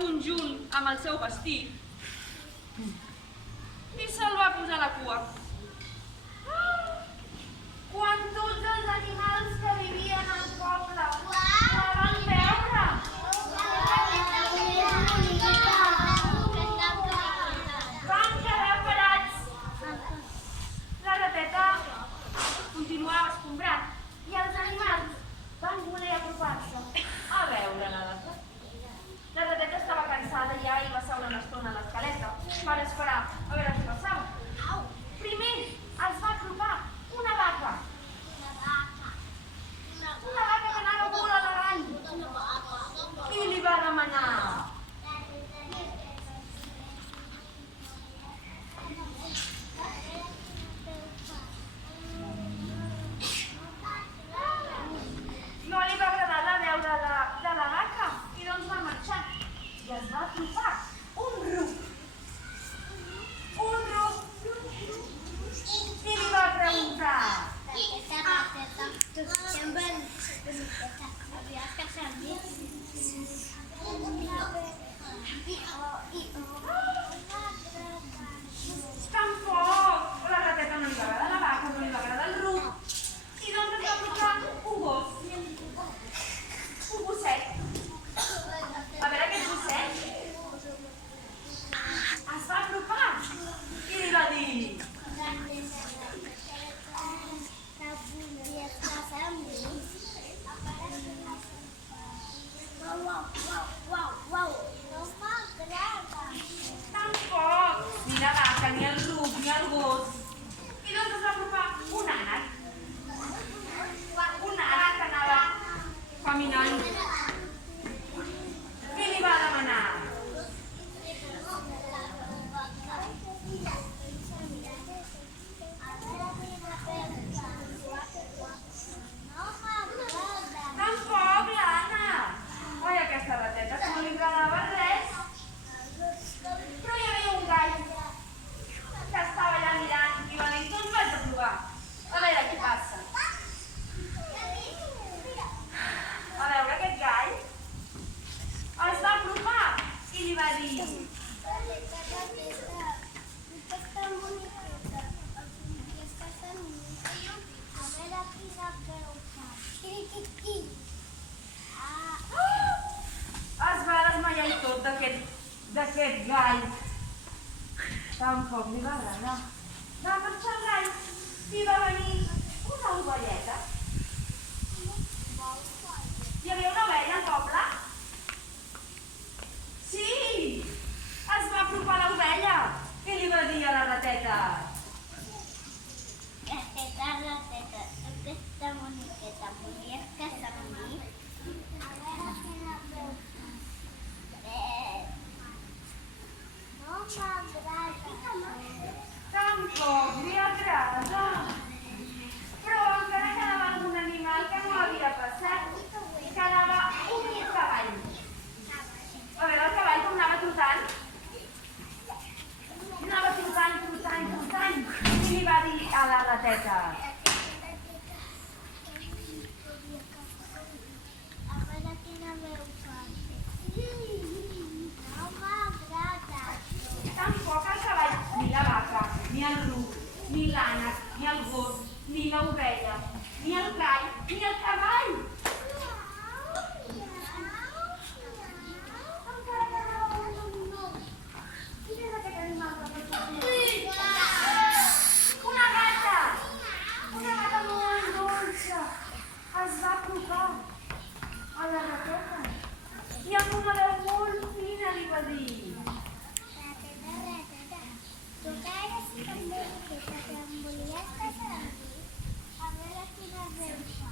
conjunt amb el seu vestit i se'l va posar a la cua. Quan tots els animals que vivien al poble la van veure, van quedar parats. La rateta continuava escombrant i els animals van voler apropar-se a veure la rateta. La rateta estava cansada ja i va seure una estona a l'escaleta per esperar a veure què passava. Primer es va apropar una vaca. Una vaca que anava molt elegant i li va demanar: no li va agradar la veu de la vaca i doncs va marxar. I es va apropar un ruc. I li va preguntar: tampoc la rateta no li va agradar la vaca, no li va agradar el ruc. I doncs es va apropar un gos. Un gosset. A veure aquest gosset es va apropar i li va dir: tampoc ni la vaca, ni el ruc, ni el gos. I doncs es va apropar un ànec. Un ànec que anava caminant i li va demanar: tampoc l'Anna. Oi, aquesta rateta que no li agradava res. Però hi havia un gall que estava allà mirant i va dir: doncs vaig a provar, a veure què passa. A veure, aquest gall es va apropar i li va dir: es va desmaiar i tot d'aquest gall. Tampoc li va agradar. Va marxar el gall i va venir una ovelleta. Hi havia una ovella al poble? Sí! Es va apropar l'ovella i li va dir a la rateta: Rateta, aquesta boniqueta, volies casar amb mi? A veure si la veu. No m'agrada. Tampoc li agrada. Però encara quedava algun animal que no havia passat. Quedava un cavall. A veure, el cavall com anava trotant. Anava trotant. I li va dir a la rateta: A veure quina veu fa. No m'agrada. tampoc el cavall, ni la vaca, ni el ruc, ni l'ànec, ni el gos, ni l'ovella, ni el gall, ni el cavall. Encara quedava un nou. Quin és aquest animal que pot sortir? Una gata molt dolça. Es va apropar a la rateta i amb una veu molt fina li va dir: Rateta, tu que eres tan boniqueta que em volies casar amb mi? A veure quina veu fa.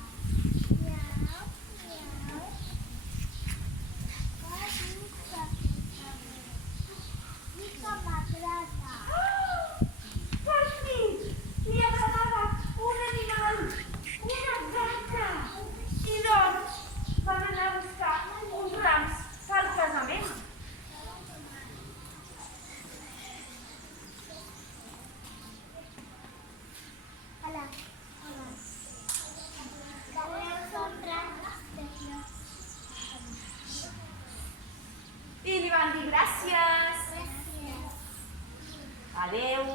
Adeu.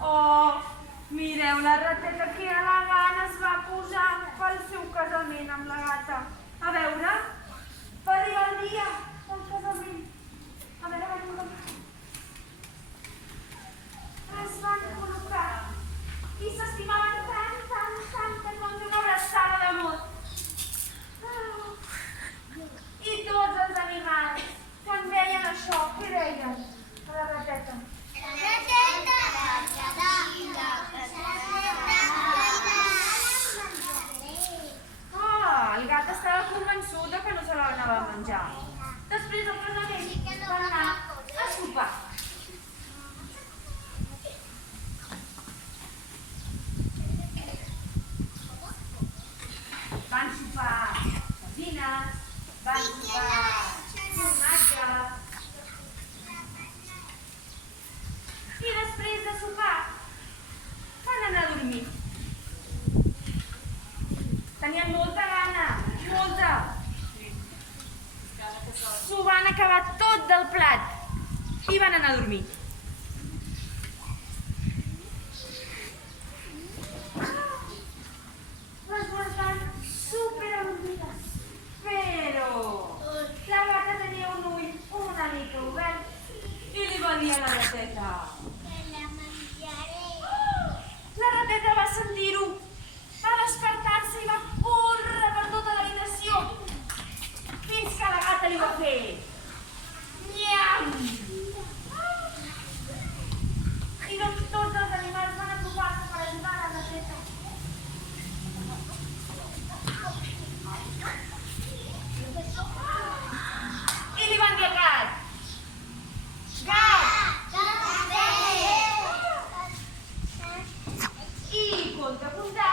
Oh, mireu la rateta que elegant es va posar pel seu casament amb la gata. A veure, va arribar el dia del casament. A veure. Es van col·locar i s'estimaven tant que es van fer una abraçada d'amor. I tots els animals, quan veien això, què deien a la rateta? El gat estava convençut que no se l'anava a menjar. Després del casament van anar a sopar. Van sopar sardines, van sopar formatge. I després de sopar van anar a dormir. Tenien molta gana, molta. S'ho van acabar tot del plat i van anar a dormir. Les dues van superavorrides, però la gata tenia un ull una mica obert i li va dir a la rateta. La rateta va sentir-ho, va despertar-se i va córrer per tota l'habitació fins que la gata li va fer nyam! I doncs tots els animals van apropar-se per ajudar la rateta. I li van dir al gat: gat! I compte, compte,